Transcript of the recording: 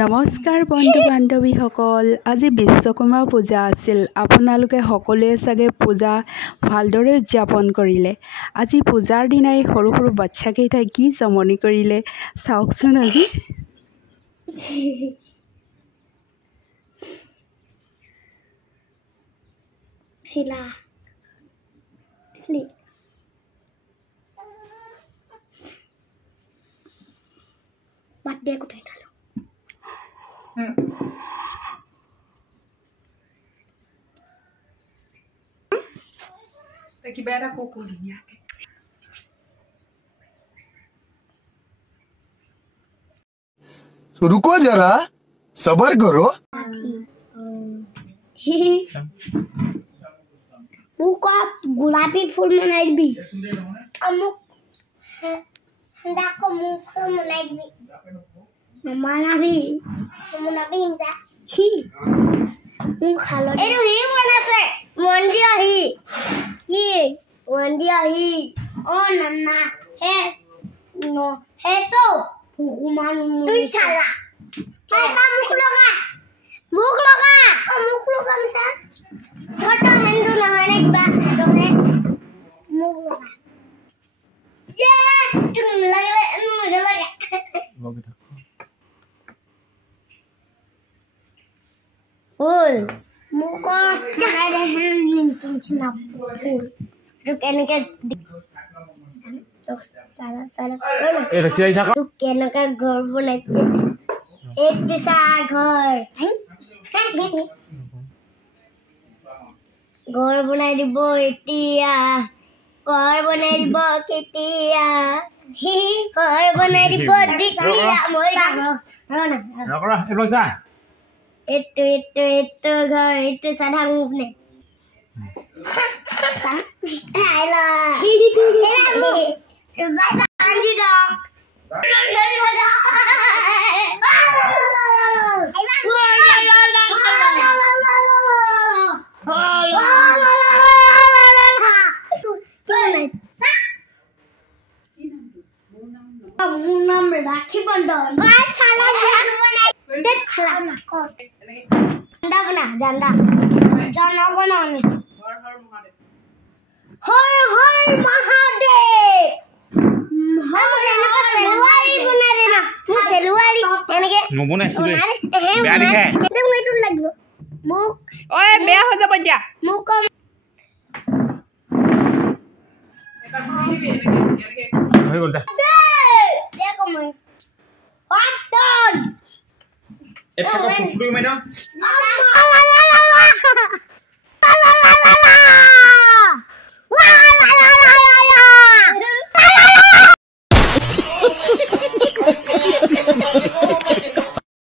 নমস্কাৰ বন্ধু বান্ধৱীসকল, আজি বিশ্বকৰ্মা পূজা আছিল। আপোনালোকে সকলোৱে চাগে পূজা ভালদৰে উদযাপন কৰিলে। আজি পূজাৰ দিনাই সৰু সৰু বাচ্চাকেইটাই কি জমনি কৰিলে চাওকচোন। আজি किबेरा को कोलिया के रुको जरा सबर करो। मुका गुलाबी फूल मनाइबी अमुक हंदा को मुख मनाइबी मनाबी मनाबी इंदा ही मुख खालो ए ही बनासे मंदिया ही की मंदिया ही ओ नन्ना है नो है तो हुकुमान तू चला का मुख लगा मिसा छोटा हिंदू नहाने की बात तो है मुख लगा ये तुम लगे मुझे लगा बोल मुको क्या रहे हैं पूछना फूल जो कहने के तो साला ए रसिया इसा तू कहने का घर बनाचे एक दिशा घर घर बनाई দিব এতিয়া घर बनाई দিব কেতিয়া হি घर बनाई দিব দিতিয়া মই नकरा एलो जा itu घर itu sadang ne hello bye bye anji dog munam rakhi bandhan salah dek salah nakot janda bana janda jana ko naam har mahadev हम सेलवारी बना देना तू सेलवारी यानी के नबुना सिले बेया लिखे देख मैं तो लगबो मुख ओए बेया हो যাব দিয়া मुख হৈ গল যা देखो मैं फास्ट टर्न এফাকা কুকুৰ মেডাম